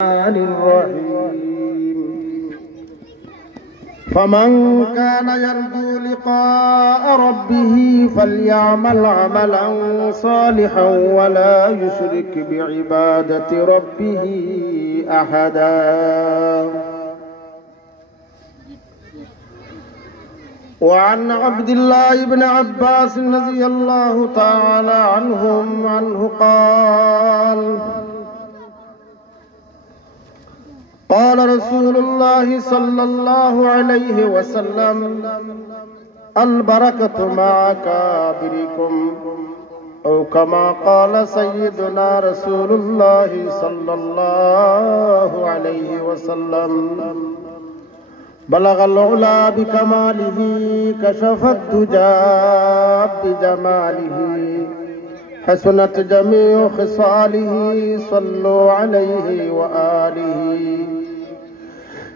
الرحيم فمن كان يرجو لقاء ربه فليعمل عملا صالحا ولا يشرك بعبادة ربه أحدا وعن عبد الله بن عباس رضي الله تعالى عنه قال رسول الله صلى الله عليه وسلم البركة مع كابركم أو كما قال سيدنا رسول الله صلى الله عليه وسلم بلغ العلا بكماله كشف الدجى بجماله حسنت جميع خصاله صلوا عليه وآله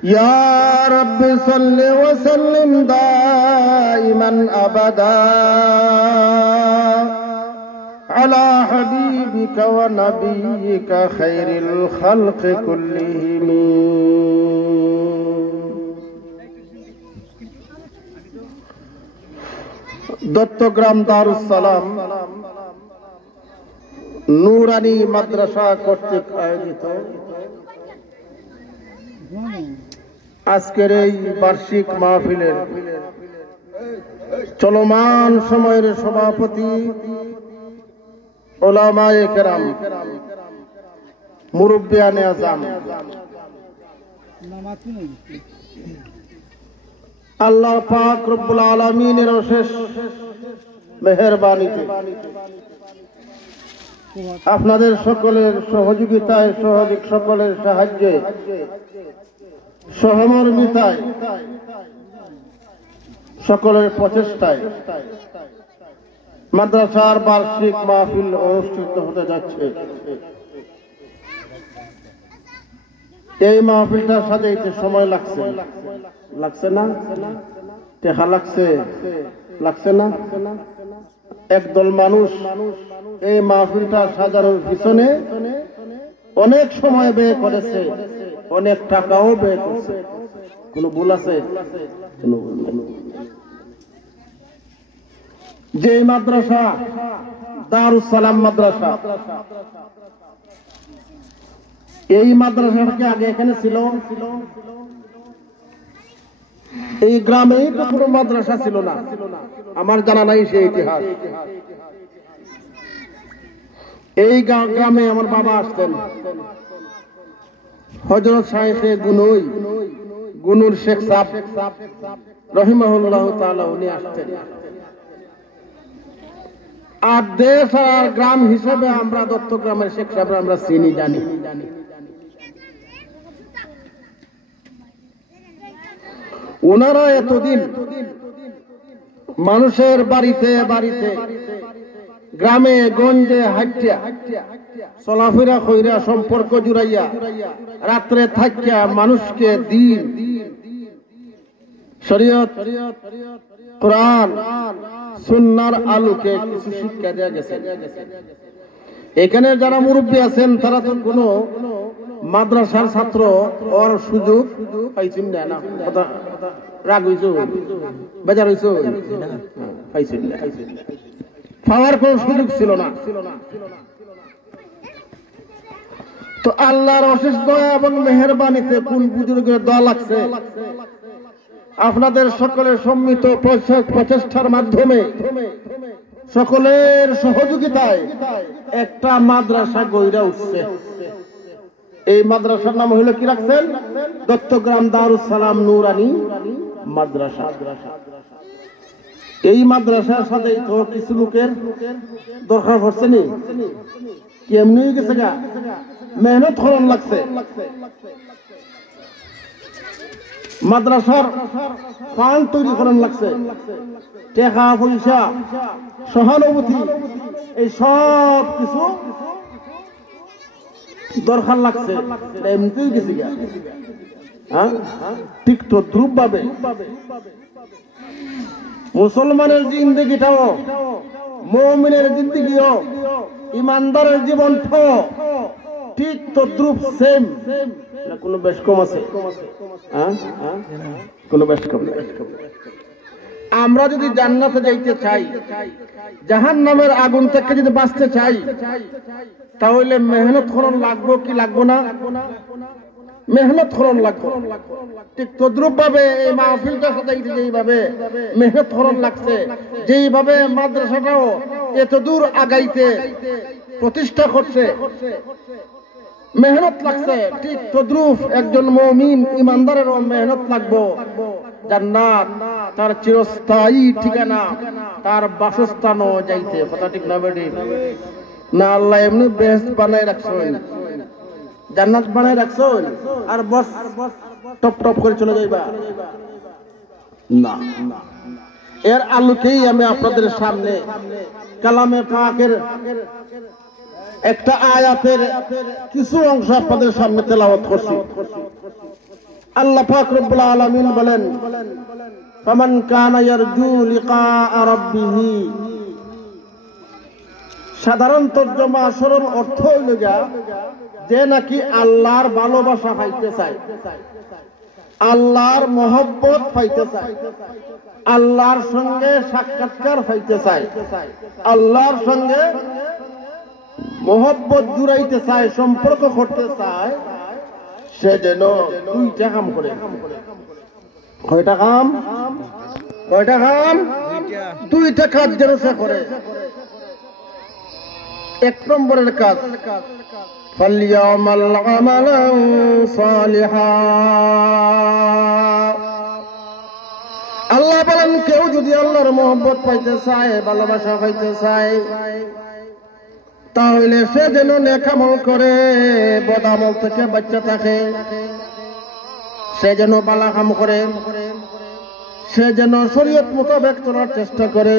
يا رب صل وسلم دائما أبدا على حبيبك ونبيك خير الخلق كلهم দত্তগ্রাম দারুস সালাম নুরানি মাদ্রাসা কর্তৃক আয়োজিত আজকের এই বার্ষিক মাহফিলের চলমান সময়ের সভাপতি উলামায়ে কেরাম মুরব্বিয়ানে আজম আল্লাহ পাক রব্বুল আলামিনের অশেষ মেহেরবানিতে আপনাদের সকলের সহযোগিতায় সকলের সাহায্যে সহমর্মিতায় সকলের প্রচেষ্টায় মাদ্রাসার বার্ষিক মাহফিল অনুষ্ঠিত হতে যাচ্ছে। এই মাহফিলটার সাজাইতে সময় লাগছে না টেকা লাগছে না একদল মানুষ এই মাহফিলটা সাজানোর পিছনে অনেক সময় ব্যয় করেছে, অনেক টাকাও ব্যয় করেছে। কোন ভুল আছে? যে মাদ্রাসা দারুস সালাম মাদ্রাসা, এই মাদ্রাসাটাকে আগে এখানে ছিল? এই গ্রামেই তো কোনো মাদ্রাসা ছিল না, আমার জানা নাই সেই ইতিহাস। এই গ্রামে আমার বাবা আসতেন, হযরত শাইখে গুনুর শেখ সাহেব রাহিমাহুল্লাহ তাআলা উনি আসতেন। আর দেশ আর গ্রাম হিসেবে আমরা দত্তগ্রামের শেখ সাহেব আমরা চিনি জানি। ওনারা এতদিন মানুষের বাড়িতে বাড়িতে গ্রামে গঞ্জে হাঁটিয়া চলাফেরা কইরা সম্পর্ক জুড়াইয়া রাত্রে থাকিয়া মানুষকে দিন শরীয়ত কোরআন সুন্নাহর আলোকে কিছু শিক্ষা দেয়া গেছে। এখানে যারা মুরব্বী আছেন তারা তো কোনো মাদ্রাসার ছাত্র ওর সুযোগ পাইছেন না। কথা রাগ হইছো, বেজার হইছো, পাইছেন না, পাওয়ার কোন সুযোগ ছিল না। তো আল্লাহর অশেষ দয়া এবং মেহেরবানিতে কোন বুজুর্গের দোয়া লাগছে, আপনাদের সকলের সম্মিলিত প্রচেষ্টার মাধ্যমে সকলের সহযোগিতায় একটা মাদ্রাসা গইরা উঠছে। এই মাদ্রাসার নাম হইল কি রাখছেন? দত্তগ্রাম দারুস সালাম নুরানি মাদ্রাসা। এই মাদ্রাসার সাথে তো কিছু লোকের দরকার পড়ছে নি, কেমনি গেছে গা, মেহনত করন লাগছে। মাদ্রাসার ফান্ড তৈরি করেন লাগছে, টাকা পয়সা সহানুভূতি এই সব কিছু দরকার লাগছে। এমনিতেই গেছে গা, ঠিক তো দ্রুপ ভাবে মুসলমানের জিন্দেগিটাও, মুমিনের জিন্দেগিও, ইমানদারের জীবনটাও ঠিক তদ্রুপ সেম, না কোনো বেশ কম আছে? কোনো বেশ কম নাই। আমরা যদি জান্নাতে যাইতে চাই, জাহান্নামের আগুন থেকে যদি বাঁচতে চাই, তাহলে মেহনত করন লাগবো কি লাগবো না? মেহনত করন লাগবো। ঠিক তদ্রুপ ভাবে এই মাহফিলটা সাজাইতে যেইভাবে মেহনত করন লাগছে, যেইভাবে মাদ্রাসাটাও এত দূর আগাইতে প্রতিষ্ঠা করছে মেহনত লাগছে, ঠিক তদ্রুপ একজন মুমিন ইমানদারেরও মেহনত লাগবো। জান্নাত তার চিরস্থায়ী ঠিকানা, তার বাসস্থানও যাইতে। কথা ঠিক না বেটি? না আল্লাহ এমনি বেহেশত বানায় রাখছেন, জান্নাত বানায় রাখছেন, আর বস টপ টপ করে চলে যাইবা না। এর আলোকেই আমি আপনাদের সামনে কালামে পাকের একটা আয়াতের কিছু অংশ আপনাদের সামনে তেলাওয়াত করছি। আল্লাহ পাক রব্বুল আলামিন বলেন, ফামান কানা ইয়ারজু লিকা রাব্বিহি। সাধারণ তর্জমা সরল অর্থ হইল যে নাকি আল্লাহর ভালোবাসা পাইতে চায়, আল্লাহর মহব্বত পাইতে চায়, আল্লাহর সঙ্গে সাক্ষাৎকার পাইতে চায়, আল্লাহর সঙ্গে মহব্বত জুড়াইতে চায়, সম্পর্ক করতে চায়, সে যেন দুইটা কাম করে। কয়টা কাম? কয়টা কাম? দুইটা কাজ যেন সে করে। এক নম্বরের কাজ, ফালইয়ামাল আমালান সালিহা। আল্লাহ বলেন, কেউ যদি আল্লাহর মহব্বত পাইতে চায়, ভালোবাসা পাইতে চায়, তাহলে সে যেন নেক আমল করে, বদ আমল থেকে বাঁচা থাকে। সে যেন ভালো কাম করে, সে যেন শরীয়ত মোতাবেক চলার চেষ্টা করে,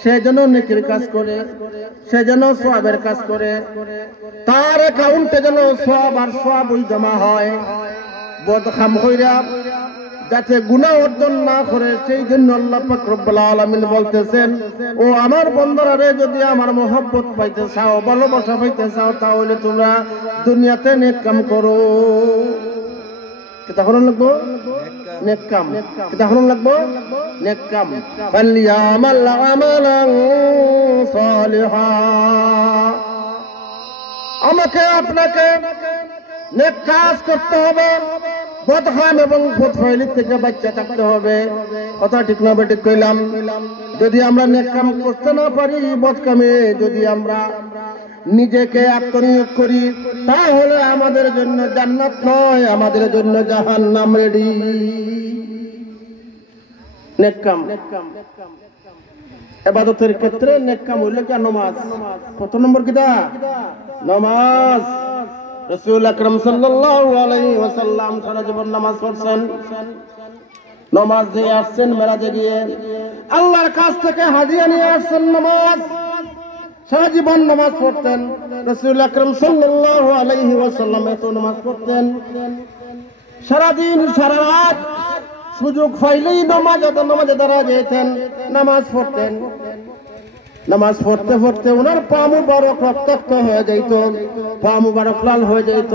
সে যেন নেকির কাজ করে, সে যেন সওয়াবের কাজ করে, তার অ্যাকাউন্টে যেন সওয়াব আর সওয়াবই জমা হয়। বদ কাম কইরা যাতে গুনাহ অর্জন না করে, সেই জন্য আল্লাহ পাক রব্বুল আলামিন বলতেছেন, ও আমার বান্দারা রে, যদি আমার মহব্বত পাইতে চাও, ভালোবাসা পাইতে চাও, তাহলে তোমরা দুনিয়াতে নেক কাম করো। তখন লাগবো নেক কাম, তখন লাগবো নেক কাম। ফালইয়ামাল আমালান সালিহা। আমাকে আপনাকে নেক কাজ করতে হবে, বদকাম এবং বদফাইলি থেকে বাচ্চা থাকতে হবে। কথা ঠিক না বেঠিক কইলাম? যদি আমরা নেক কাম করতে না পারি, বদকামে যদি আমরা নিজেকে আত্মনিয়োগ করি, তাহলে আমাদের জন্য জান্নাত নয়, আমাদের জন্য জাহান্নাম রেডি। নেক কাম, ইবাদতের ক্ষেত্রে নেক কাম হইল কি? নামাজ। প্রথম নম্বর কিটা? নামাজ। রাসূল আকরাম সাল্লাল্লাহু আলাইহি ওয়াসাল্লাম সারা জীবন নামাজ পড়ছেন। নামাজ দিয়ে আসছেন মেরাজে গিয়ে, আল্লাহর কাছ থেকে হাদিয়া নিয়ে আসছেন নামাজ। সারা জীবন নামাজ পড়তেন রাসূল আকরাম সাল্লাল্লাহু আলাইহি ওয়াসাল্লাম। এত নামাজ পড়তেন, সারাদিন সারা রাত সুযোগ পাইলেই নামাজে দাঁড়া যেতেন, নামাজ পড়তেন। নামাজ পড়তে পড়তে ওনার পা মুবারক রক্তাক্ত হয়ে যাইত, পা মুবারক লাল হয়ে যাইত।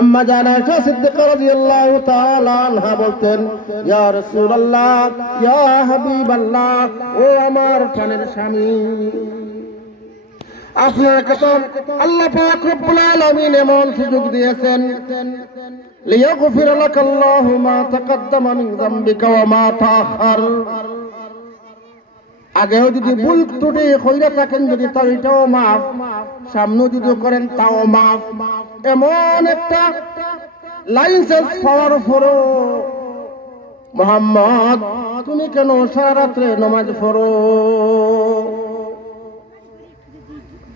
আম্মা জান আয়েশা সিদ্দিকা রাদিয়াল্লাহু তাআলা আনহা বলতেন, ইয়া রাসূলুল্লাহ, ইয়া হাবিবাল্লাহ, ও আমার প্রাণের স্বামী, আপনার কাছে আল্লাহ পাক রব্বুল আলামিন এমন সুযোগ দিয়েছেন, লিয়াগফির লাকাল্লাহু মা তাকাদ্দামা মিন যামবিকা ওয়া মা তাআখার। আগেও যদি ভুল ত্রুটি কইরা থাকেন, যদি তাও এটাও মাফ, সামনে যদি করেন তাও মাফ। এমন একটা লাইসেন্স পাওয়ার পরও মুহাম্মদ তুমি কেন সারা রাত্রে নামাজ পড়ো?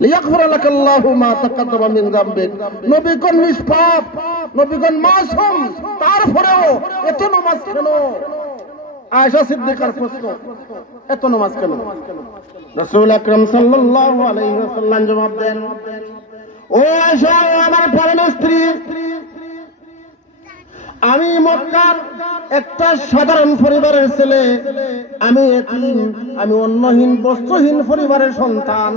লিয়াগফির লাকাল্লাহু মা তাকাদ্দামা মিন যামবিক। নবীগণ নিষ্পাপ, নবীগণ মাসুম, তারপরেও এত নামাজ কেন? আয়েশা সিদ্দিকার প্রশ্ন, এত নামাজ কেন? রাসূল আকরাম সাল্লাল্লাহু আলাইহি ওয়াসাল্লাম জবাব দেন, ও আয়েশা, আমার প্রাণের স্ত্রী, আমি মক্কার একটা সাধারণ পরিবারের ছেলে, আমি এতিম, আমি অন্নহীন বস্ত্রহীন পরিবারের সন্তান।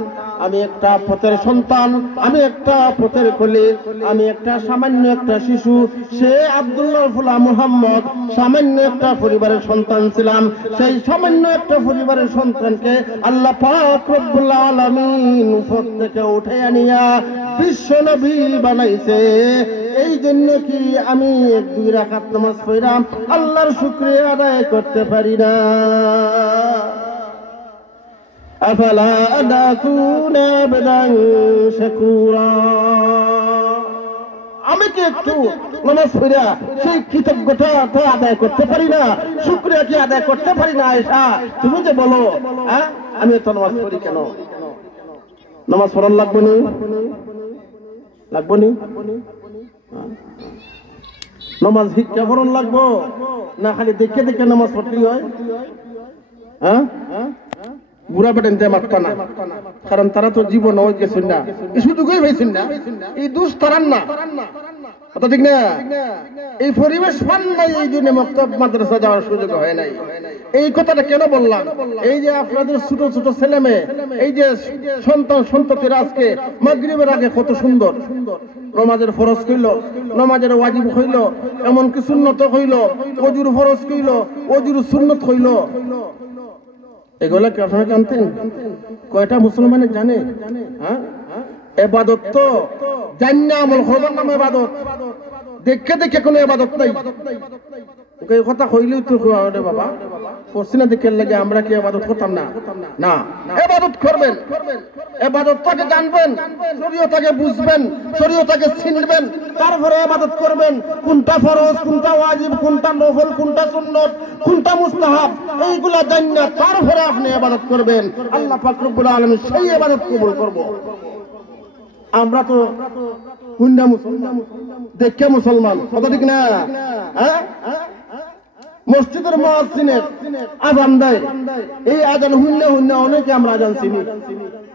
আমি একটা পথের সন্তান, আমি একটা পথের কলি, আমি একটা সামান্য একটা শিশু। সে আব্দুল্লাহ ফুলা মুহাম্মদ সামান্য একটা পরিবারের সন্তান ছিলাম। সেই সামান্য একটা পরিবারের সন্তানকে আল্লাহ পাক রব্বুল আলামিন উপর থেকে উঠে আনিয়া বিশ্ব নবী বানাইছে। এই জন্য কি আমি 1-2 রাকাত নামাজ পড়লাম, আল্লাহর শুকরিয়া আদায় করতে পারি না? আফালা আকুনা আবদান শাকুরা। আমি কি একটু নামাজ পড়া সেই কৃতজ্ঞতা আদায় করতে পারি না? শুকরিয়া কি আদায় করতে পারি না? আয়েশা, তুমি যে বলো আমি তো নামাজ পড়ি কেন? নামাজ পড়ার লাগবে না? লাগবে না? নামাজ শিক্ষা পড়ন লাগবো না খালি দেখে দেখে নামাজ পড়তেই হয়? হ্যাঁ, বুড়া বেটেন যে মারত না, কারণ তারা তো জীবন ওই গেছেন না, এই সুযোগই হয়েছেন না, এই দোষ তারান না, কথা ঠিক না? এই পরিবেশ পান নাই, এই জন্য মক্তব মাদ্রাসা যাওয়ার সুযোগ হয় নাই। এই কথাটা কেন বললাম? এই যে আপনাদের ছোট ছোট ছেলে মেয়ে, এই যে সন্তান সন্ততিরা আজকে মাগরিবের আগে কত সুন্দর নমাজের ফরজ কইল, নমাজের ওয়াজিব হইল, এমনকি সুন্নত হইল, ওজুর ফরজ কইল, ওজুর সুন্নত হইল। এগুলা কি আপনারা জানতেন? কয়টা মুসলমানের জানে? হ্যাঁ, এবাদত তো জান্না আমল হবার নাম এবাদত, দেখে দেখে কোনো এবাদত নাই। ওকে এই কথা কইলেই তো বাবা করছি না দেখে লাগে আমরা কি এবাদত করতাম না? না, এবাদত করবেন, এবাদতটাকে জানবেন, শরীয়তটাকে বুঝবেন, শরীয়তটাকে চিনবেন, তারপরে এবাদত করবেন। কোনটা ফরজ, কোনটা ওয়াজিব, কোনটা নফল, কোনটা সুন্নত, কোনটা মুস্তাহাব, এইগুলা জাননা তারপরে আপনি এবাদত করবেন। আল্লাহ পাক রব্বুল আলামিন সেই এবাদত কবুল করব। আমরা তো হুন্ডা মুসলমান, দেখে মুসলমান, কথা ঠিক না? হ্যাঁ, মসজিদের মুয়াজ্জিনের আযান দেয়, এই আযান হুন্না হুন্না অনেকে আমরা আযান চিনি,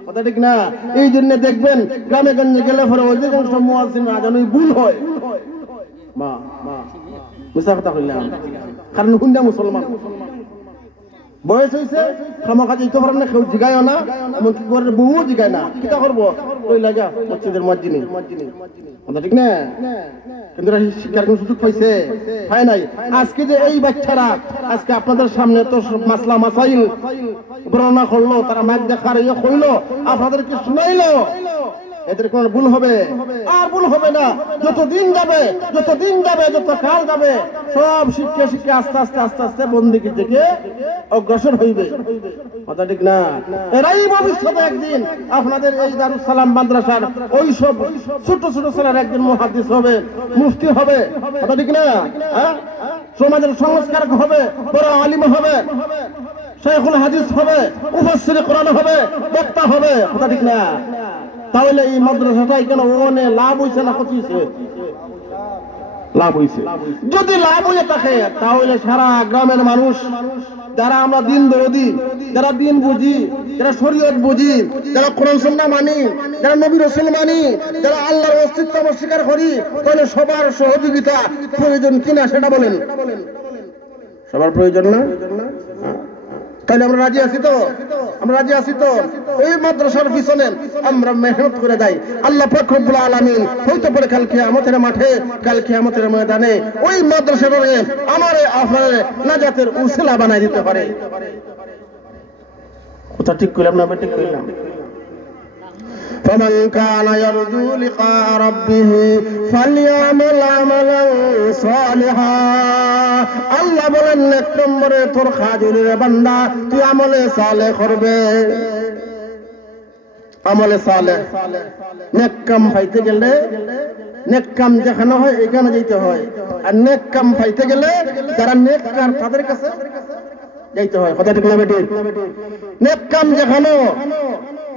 কথা ঠিক না? এই জন্য দেখবেন গ্রামে গঞ্জে গেলে পরে অধিকাংশ মুয়াজ্জিনের আযান ওই ভুল হয়। মা মিছা কথা কইলাম, কারণ হুন্ডা মুসলমান, বয়স হয়েছে, খামাখা যেতে পারেন না, কেউ জিগায়ও না, এমনকি করে বহু জিগায় না, কিটা করবো ওই লাগা মসজিদের মুয়াজ্জিনি, কথা ঠিক না? কিন্তু শিক্ষার কোন সুযোগ পাইছে? হয় নাই। আজকে যে এই বাচ্চারা আজকে আপনাদের সামনে তো মাসলা মাসাইল বর্ণনা করলো, তারা মাইক দেখার ইয়ে কইলো, আপনাদেরকে শুনাইলো, এদের কোন ভুল হবে? আর ভুল হবে না। যতদিন যাবে, যতদিন যাবে, যত কাল যাবে, সব শিক্ষা শিক্ষা আস্তে আস্তে আস্তে আস্তে বন্দিগি থেকে অগ্রসর হইবে, কথা ঠিক না? এরাই ভবিষ্যতে একদিন আপনাদের এই দারুস সালাম মাদ্রাসার ওই সব ছোট ছোট ছেলেরা একদিন মুহাদ্দিস হবে, মুফতি হবে, কথা ঠিক না? সমাজের সংস্কারক হবে, বড় আলিম হবে, শাইখুল হাদিস হবে, মুফাসসির কোরআন হবে, বক্তা হবে, কথা ঠিক না? তাহলে এই মাদ্রাসাটাই কেন অনেক লাভ হয়েছে না ক্ষতি হয়েছে? লাভ হয়েছে। যদি লাভ হয়ে থাকে তাহলে সারা গ্রামের মানুষ যারা আমরা দিন দরদি, যারা দিন বুঝি, যারা শরীয়ত বুঝি, যারা কোরআন সুন্নাহ মানি, যারা নবী রাসূল মানি, যারা আল্লাহর অস্তিত্ব অস্বীকার করি, তাহলে সবার সহযোগিতা প্রয়োজন কিনা সেটা বলেন? সবার প্রয়োজন না? তাহলে আমরা রাজি আছি তো? আমরা রাজি আছি তো? এই মাদ্রাসার পিছনে আমরা মেহনত করে যাই। আল্লাহ পাক রব্বুল আলামিন হয়তো পরে কাল কিয়ামতের মাঠে, কাল কিয়ামতের ময়দানে ওই মাদ্রাসাটাকে আমার আপনার নাজাতের উসিলা বানাই দিতে পারে। কথা ঠিক কইলাম না? ঠিক কইলাম। فمن كان يرجو لقاء ربه فليعمل عملا صالحا। আল্লাহ বলেন এক নম্বরে তোর খাজুরের বান্দা তুই আমলে সালেহ করবে। আমলে সালেহ, নেক কাম পাইতে গেলে, নেক কাম যেখানে হয় এখানে যেতে হয়, আর নেক কাম পাইতে গেলে যারা নেককার তাদের কাছে যাইতে হয়, কথা ঠিক না বেটি? নেক কাম যেখানে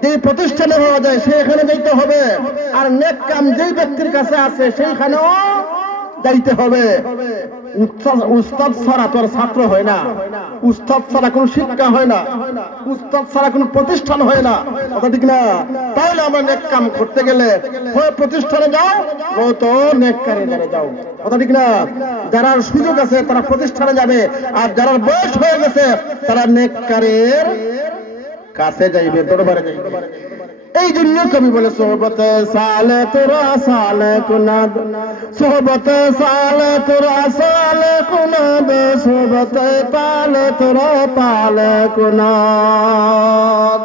যে প্রতিষ্ঠানে হওয়া যায় সেখানে যাইতে হবে, আর নেক কাম যেই ব্যক্তির কাছে আছে সেইখানেও যাইতে হবে। উস্তাদ ছাড়া তোর ছাত্র হয় না, উস্তাদ ছাড়া কোন শিক্ষা হয় না, উস্তাদ ছাড়া কোন প্রতিষ্ঠান হয় না, কথা ঠিক না? তাহলে আমরা নেক কাম করতে গেলে হয় প্রতিষ্ঠানে যাও, নয়তো নেককারের দ্বারা যাও, কথা ঠিক না? যারা সুযোগ আছে তারা প্রতিষ্ঠানে যাবে, আর যারা বয়স হয়ে গেছে তারা নেককারের কাছে যাইবে, দরবারে যাইবে। এই জন্য কবি বলে সোহবতে সালে তোরা সালে কুনাদ, সোহবতে সালে তোরা সালে কুনাদ, সোহবতে তালে তোরা তালে কুনাদ।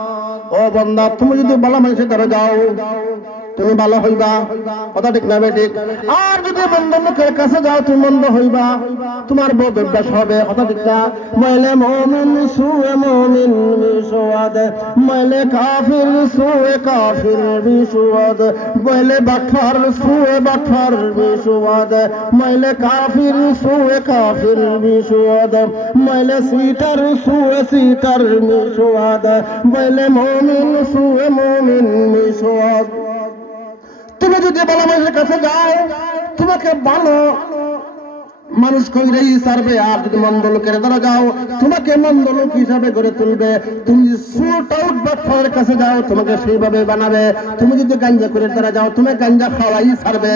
ও বান্দা, তুমি যদি ভালো মানুষের দ্বারা যাও তুমি ভালো হইবা, কথা ঠিক না বেঠিক? আর যদি বন্ধ লোকের কাছে যাও তুমি বন্ধ হইবা, তোমার বদ অভ্যাস হবে, কথা ঠিক না? ময়লে মুমিন সুয়ে মুমিন বিশুয়াদ, ময়লে কাফির সুয়ে কাফির বিশুয়াদ, ময়লে বাটফার সুয়ে বাটফার বিশুয়াদ, ময়লে কাফির সুয়ে কাফির বিশুয়াদ, ময়লে সিটার সুয়ে সিটার বিশুয়াদ, ময়লে মুমিন সুয়ে মুমিন বিশুয়াদ। তুমি যদি ভালো মানুষের কাছে যাও তোমাকে ভালো মানুষ কইরেই ছাড়বে, আর যদি মন্দ লোকের দ্বারা যাও তোমাকে মন্দ লোক হিসাবে গড়ে তুলবে। তুমি সুট আউট বাটফারের কাছে যাও তোমাকে সেইভাবে বানাবে। তুমি যদি গাঞ্জা করে দ্বারা যাও তুমি গাঞ্জা খাওয়াই ছাড়বে।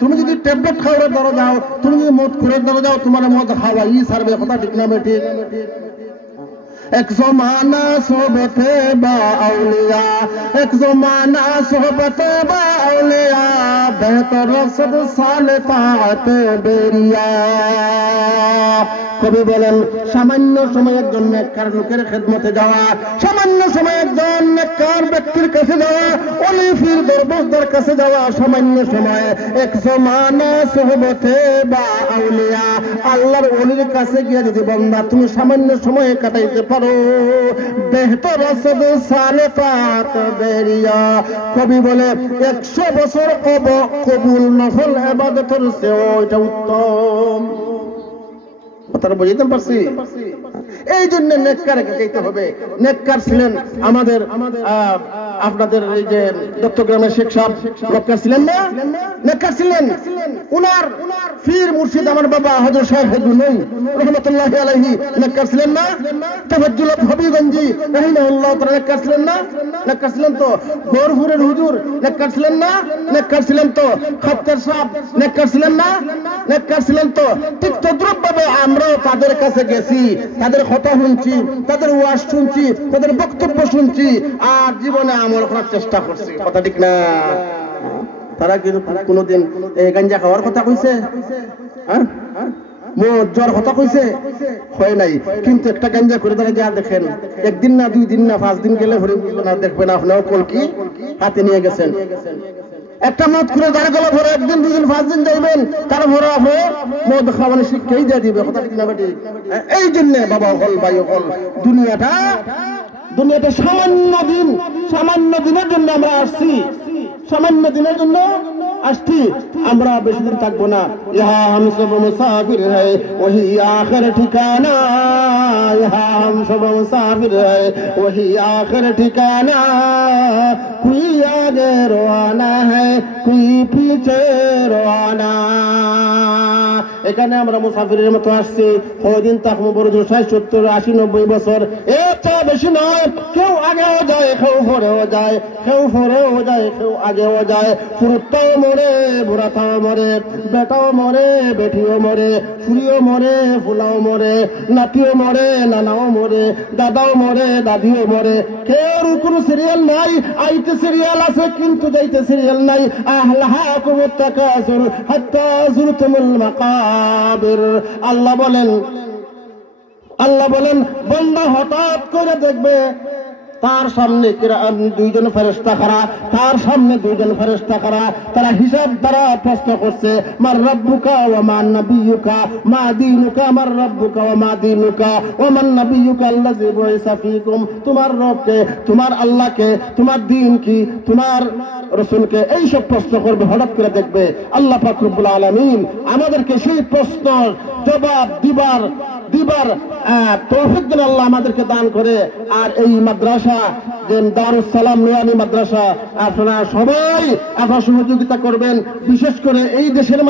তুমি যদি ট্যাবলেট খাওয়ার দ্বারা যাও, তুমি যদি মদ করে দ্বারা যাও তোমার মদ খাওয়াই ছাড়বে, কথা ঠিক না বেঠিক? एक ज़माना सोहबते बा औलिया, एक ज़माना सोहबते बा औलिया, बेहतर रसद साले ताते बेरिया। কবি বলেন সামান্য সময় একজন নেককার লোকের খেদমতে যাওয়া, সামান্য সময় একজন নেককার ব্যক্তির কাছে যাওয়া, ওলি ফির দরবেশদের কাছে যাওয়া, সামান্য সময় এক জমানা সোহবতে বা আউলিয়া, আল্লাহর ওলির কাছে গিয়ে যদি বান্দা তুমি সামান্য সময় কাটাইতে পারো, বেহতর রসদ সালে পাত বেরিয়া। কবি বলে 100 বছর কবুল নফল ইবাদতের চেয়ে এটা উত্তম। কথাটা বুঝতে পারছি? এই জন্য নেককারকে চাইতে হবে। নেককার ছিলেন আমাদের আপনাদের এই যে দত্তগ্রামের শেখ সাহেব, নেককার ছিলেন না? নেককার ছিলেন। উনার পীর মুর্শিদ আমার বাবা হযরত শাহ হেদুনই রাহমাতুল্লাহি আলাইহি নেককার ছিলেন না? তাফাজ্জুল হবিগঞ্জি রাহিমাহুল্লাহ তাআলা নেককার ছিলেন না? নেককার ছিলেন তো। গোরপুরের হুজুর নেককার ছিলেন না? নেককার ছিলেন তো। খাত্তার সাহেব নেককার ছিলেন না? নেককার ছিলেন তো। ঠিক তদ্রুপভাবে আমরাও তাদের কাছে গেছি, তাদের কথা শুনছি, তাদের ওয়াজ শুনছি, তাদের বক্তব্য শুনছি, আর জীবনে আমল করার চেষ্টা করছি, কথা ঠিক না? তারা কিন্তু কোনোদিন এই গাঞ্জা খাওয়ার কথা কইছে? হ্যাঁ, মদ জ্বর কথা কইছে? হয় নাই। কিন্তু একটা গাঞ্জা করে তারা যা দেখেন, একদিন না 2 দিন না 5 দিন গেলে ঘুরে বুঝবে না, দেখবেন আপনার কলকি হাতে নিয়ে গেছেন। একটা মদ করে দাঁড় গেল ভরে 1 দিন 2 দিন 5 দিন যাইবেন, তারপরে আপনি মদ খাওয়ানো শিক্ষাই দিয়ে দিবে, কথা ঠিক না বেটি? এই জন্য বাবা হল ভাই হল, দুনিয়াটা সামান্য দিনের জন্য আমরা আসছি, সামান্য দিনের জন্য আসছি, আমরা বেশি দিন থাকবো না। ইহা হাম সব মুসাফির হ্যায় ওহি আখির ঠিকানা, ইহা হাম সব মুসাফির হ্যায় ওহি আখির ঠিকানা, কোই আগে রওয়ানা হ্যায় কোই পিছে রওয়ানা। এখানে আমরা মুসাফিরের মতো আসছি, কদিন থাকবো বড় জোর 60 70 80 90 বছর, এর চেয়ে বেশি নয়। কেউ আগেও যায়, কেউ পরেও যায়, কেউ পরেও যায়, কেউ আগেও যায়। পুরুষটাও মরে, বুড়াটাও মরে, বেটাও মরে, বেটিও মরে, ফুরিও মরে, ফুলাও মরে, নাতিও মরে, নানাও মরে, দাদাও মরে, দাদিও মরে। কেউ কোনো সিরিয়াল নাই, আইতে সিরিয়াল আছে কিন্তু যাইতে সিরিয়াল নাই। আহলাহাকুমুত তাকাসুর হাত্তা যুরতুমুল মাকাবির। আল্লাহ বলেন বান্দা হঠাৎ করে দেখবে তার সামনে 2 জন ফেরেশতা খাড়া, তার সামনে 2 জন ফেরেশতা খাড়া, তারা হিসাব দ্বারা প্রশ্ন করছে, মার রাব্বুকা ওয়া মান নাবিয়্যুকা মা দীনুকা, মার রাব্বুকা ওয়া মা দীনুকা ওয়া মান নাবিয়্যুকা আল্লাযী বুইসা ফীকুম। তোমার রবকে, তোমার আল্লাহকে, তোমার দ্বীন কি, তোমার রাসূলকে, এই সব প্রশ্ন করবে। হঠাৎ করে দেখবে আল্লাহ পাক রব্বুল আলামিন আমাদেরকে সেই প্রশ্নের জবাব দিবার তৌফিক দিন আল্লাহ আমাদেরকে দান করে। আর এই মাদ্রাসা যে দারুস সালাম নুরানি মাদ্রাসা, আপনারা সবাই আপনারা সহযোগিতা করবেন। বিশেষ করে এই দেশের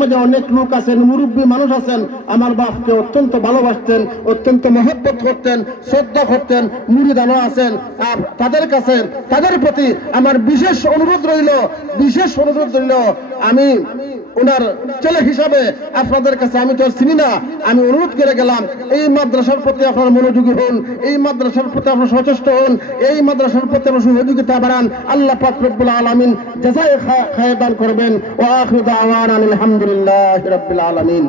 মাঝে অনেক লোক আছেন, মুরব্বী মানুষ আছেন, আমার বাপকে অত্যন্ত ভালোবাসতেন, অত্যন্ত মহব্বত করতেন, শ্রদ্ধা করতেন, মুরিদানও আছেন। আর তাদের প্রতি আমার বিশেষ অনুরোধ রইল, আমি ওনার ছেলে হিসাবে আপনাদের কাছে আমি তো আর চিনি না, আমি অনুরোধ করে গেলাম এই মাদ্রাসার প্রতি আপনারা মনোযোগী হন, এই মাদ্রাসার প্রতি আপনারা সচেষ্ট হন, এই মাদ্রাসার প্রতি আপনারা সহযোগিতা বাড়ান। আল্লাহ পাক রব্বুল আলামিন জাযায়ে খায়র দান করবেন। ওয়া আখিরু দাওয়ানা আলহামদুলিল্লাহি রাব্বিল আলামিন।